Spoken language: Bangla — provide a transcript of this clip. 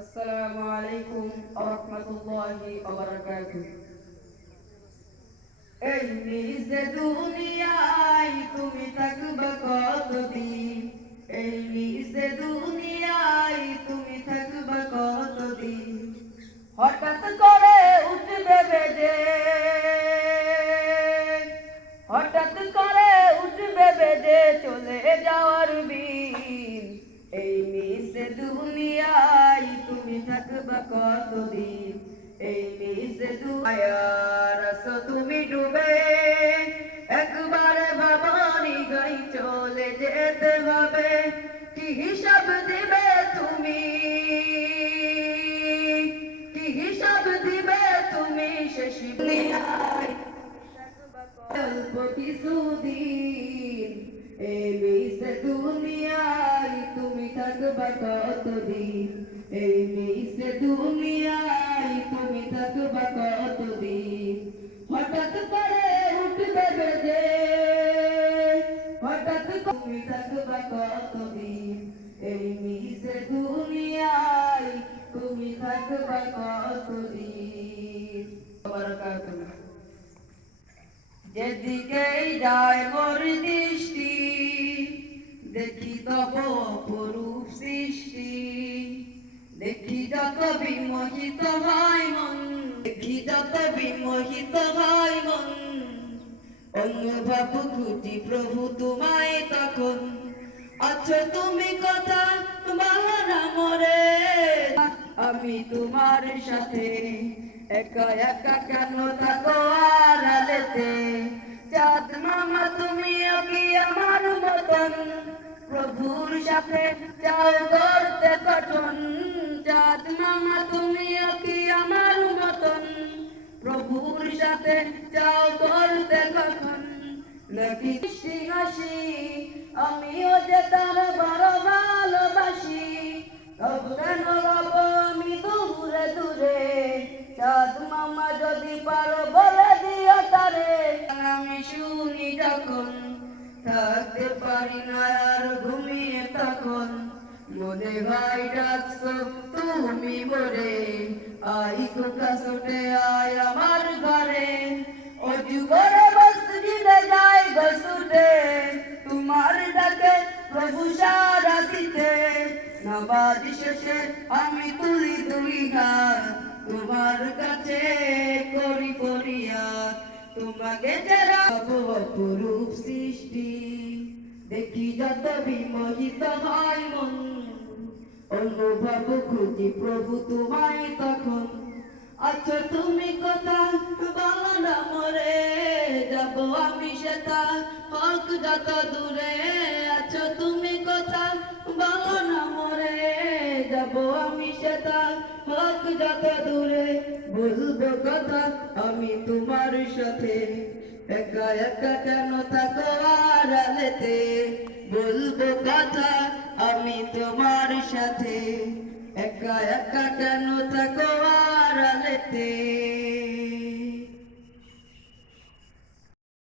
আসসালামু আলাইকুম ওয়া রাহমাতুল্লাহি ওয়া বারাকাতুহু। এই নিজ দুনিয়ায় তুমি থাকবে কতদিন? এই নিজ দুনিয়ায় তুমি থাকবে কতদিন? হঠাৎ করে উঠবে বেজে, হঠাৎ করে উঠবে বেজে চলে যাওয়ার বিন। এই নিজ দুনিয়ায় তুমি থাকবে কতদিন? এই নিজ দুনিয়ার আছো তুমি ডুবে, একবারে ভাবনি গাই চলে যেতে হবে। কি হিসাব দিবে তুমি, কি হিসাব দিবে তুমি শেষ দুনিয়ায়? অল্প কিছুদিন এই নিজ দুনিয়ায় তুমি থাকবে কতদিন? এই নিজ দুনিয়ায় তুমি থাকবে কতদিন? হঠাৎ করে উঠবে বেজে, হঠাৎ তুমি থাকবে কতদিন? এই নিজ দুনিয়ায় তুমি থাকবে কতদিন? বারাকাতুহু। যেদিকেই যায় মোর দৃষ্টি, দেখি তব অপরূপ সৃষ্টি। দেখি যত বিমোহিত হয় মন, দেখি যত বিমোহিত হয় মন। অনুভব খুঁজি প্রভু তোমায় তখন, আছো তুমি কথা বলো না মোরে। আমি তোমার সাথে একা একা কেন থাকো আড়ালেতে? চাঁদ মামা তুমিও কি আমার মতন প্রভুর সাথে চাও করতে গঠন? চাঁদ মামা তুমিও কি আমার মতন প্রভুর সাথে চাও করতে গঠন? নাকি বৃষ্টি হাসি আমিও যে তার বড় ভালোবাসি, তবু কেন রব আমি দূরে দূরে? চাঁদ মামা যদি পারো বলে দিও তারে। আমি শুনি যখন থাকতে পারি না আর ঘুমিয়ে তখন, মনে হয় ডাকছো তুমি মোরে। আই খোকা ছুটে আয় আমার ঘরে, অজু করে মসজিদে যাই গো ছুটে। তোমার ডাকে প্রভু সাড়া দিতে, নামাজ শেষে আমি তুলি দুই হাত তোমার কাছে করি ফরিয়াদ। তোমাকে যারা অপরূপ সৃষ্টি, দেখি যত বিমোহিত হয় মন। অনুভব খুঁজি প্রভু তোমায় তখন, আছো তুমি কথা বলো না মোরে। যাব আমি সেটা হোক যত দূরে, আছো তুমি কথা বলো না মোরে। যাব আমি সেটা হোক যত দূরে, বলবো কথা আমি তোমার সাথে, একা একা কেন থাকো আড়ালেতে? বলবো কথা আমি তোমার সাথে, একা একা কেন থাকো আড়ালেতে?